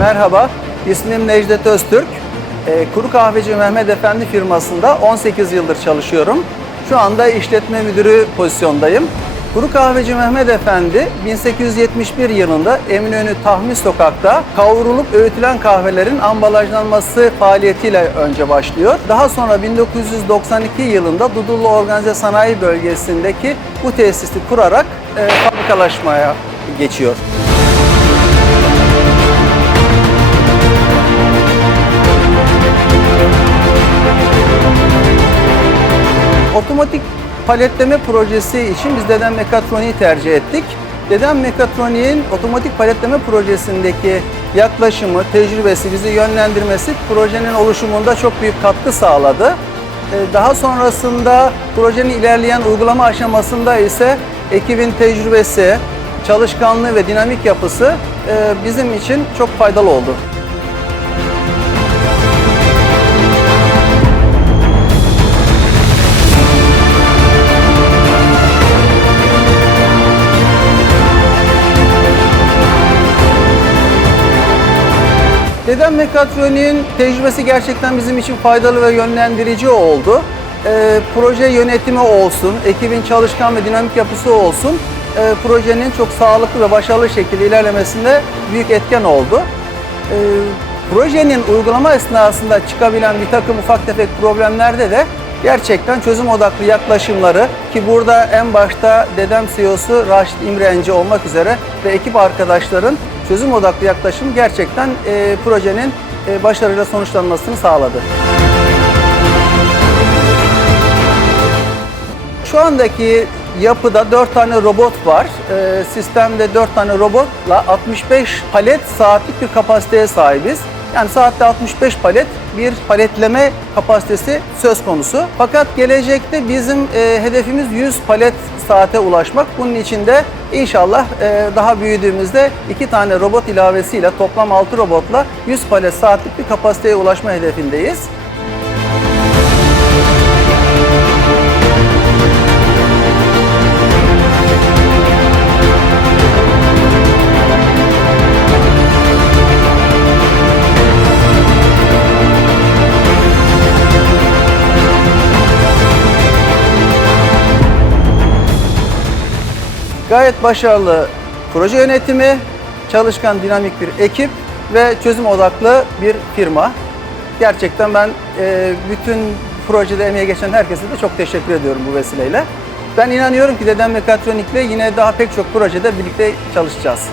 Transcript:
Merhaba, ismim Necdet Öztürk. Ee, Kuru Kahveci Mehmet Efendi firmasında 18 yıldır çalışıyorum. Şu anda işletme müdürü pozisyondayım. Kuru Kahveci Mehmet Efendi 1871 yılında Eminönü Tahmis Sokak'ta kavrulup öğütülen kahvelerin ambalajlanması faaliyetiyle önce başlıyor. Daha sonra 1992 yılında Dudullu Organize Sanayi Bölgesi'ndeki bu tesisi kurarak e, fabrikalaşmaya geçiyor. Otomatik paletleme projesi için biz Dedem Mekatronik'i tercih ettik. Dedem Mekatronik'in otomatik paletleme projesindeki yaklaşımı, tecrübesi, bizi yönlendirmesi projenin oluşumunda çok büyük katkı sağladı. Ee, Daha sonrasında projenin ilerleyen uygulama aşamasında ise ekibin tecrübesi, çalışkanlığı ve dinamik yapısı e, bizim için çok faydalı oldu. Dedem Mekatronik'in tecrübesi gerçekten bizim için faydalı ve yönlendirici oldu. Ee, proje yönetimi olsun, ekibin çalışkan ve dinamik yapısı olsun, e, projenin çok sağlıklı ve başarılı şekilde ilerlemesinde büyük etken oldu. Ee, projenin uygulama esnasında çıkabilen bir takım ufak tefek problemlerde de gerçekten çözüm odaklı yaklaşımları ki burada en başta dedem CEO'su Raşit İmrenci olmak üzere ve ekip arkadaşların çözüm odaklı yaklaşım gerçekten e, projenin e, başarıyla sonuçlanmasını sağladı. Şu andaki yapıda 4 tane robot var. Ee, sistemde 4 tane robotla 65 palet saatlik bir kapasiteye sahibiz. Yani saatte 65 palet bir paletleme kapasitesi söz konusu. Fakat gelecekte bizim e, hedefimiz 100 palet saate ulaşmak. Bunun için de inşallah e, daha büyüdüğümüzde 2 tane robot ilavesiyle toplam 6 robotla 100 palet saatlik bir kapasiteye ulaşma hedefindeyiz. Gayet başarılı proje yönetimi, çalışkan dinamik bir ekip ve çözüm odaklı bir firma. Gerçekten ben e, bütün projede emeği geçen herkese de çok teşekkür ediyorum bu vesileyle. Ben inanıyorum ki Dedem Mekatronik'le yine daha pek çok projede birlikte çalışacağız.